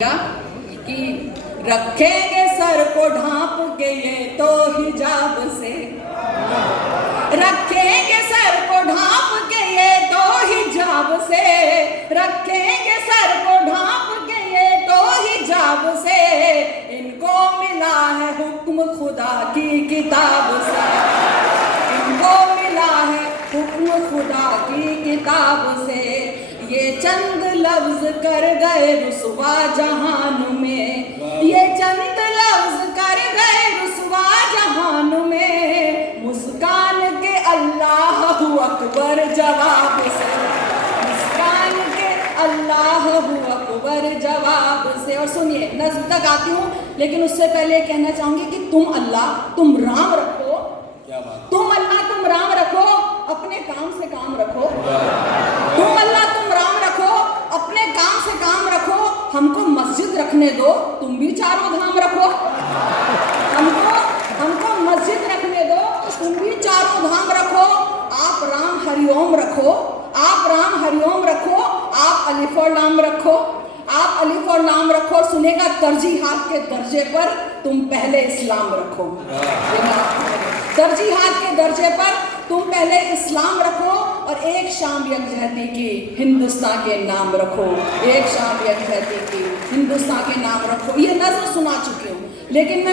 कि रखेंगे सर को ढांप के ये तो हिजाब से, रखेंगे सर को ढांप के ये तो हिजाब से, रखेंगे सर को ढांप के ये तो हिजाब से, इनको मिला है हुक्म खुदा की किताब से, इनको मिला है हुक्म खुदा की किताब से। ये चंद लफ्ज कर गए रुसवा जहान में, ये चंद लफ्ज कर गए रुसवा जहान में, मुस्कान के अल्लाह अकबर जवाब से, मुस्कान के अल्लाह अकबर जवाब से। और सुनिए, नज़्म तक आती हूँ, लेकिन उससे पहले कहना चाहूंगी कि तुम अल्लाह तुम राम रखो, तुम अल्लाह तुम राम रखो, अपने काम से काम रखो, तुम अल्लाह तुम राम रखो, अपने काम से काम रखो, हमको मस्जिद रखने दो, तुम भी चारों धाम रखो, हमको मस्जिद रखने दो, तुम भी चारों धाम रखो, आप राम हरिओम रखो, आप राम हरिओम रखो, आप अलिफ और लाम रखो, आप अलिफ और लाम रखो। सुनेगा तरजीहात के दर्जे पर तुम पहले इस्लाम रखो, तरजीहात के दर्जे पर तुम पहले इस्लाम रखो, और एक शाम यकजहती की हिंदुस्तान के नाम रखो, एक शाम यकजहती की हिंदुस्तान के नाम रखो। ये नज़्म सुना चुकी हूँ, लेकिन मैं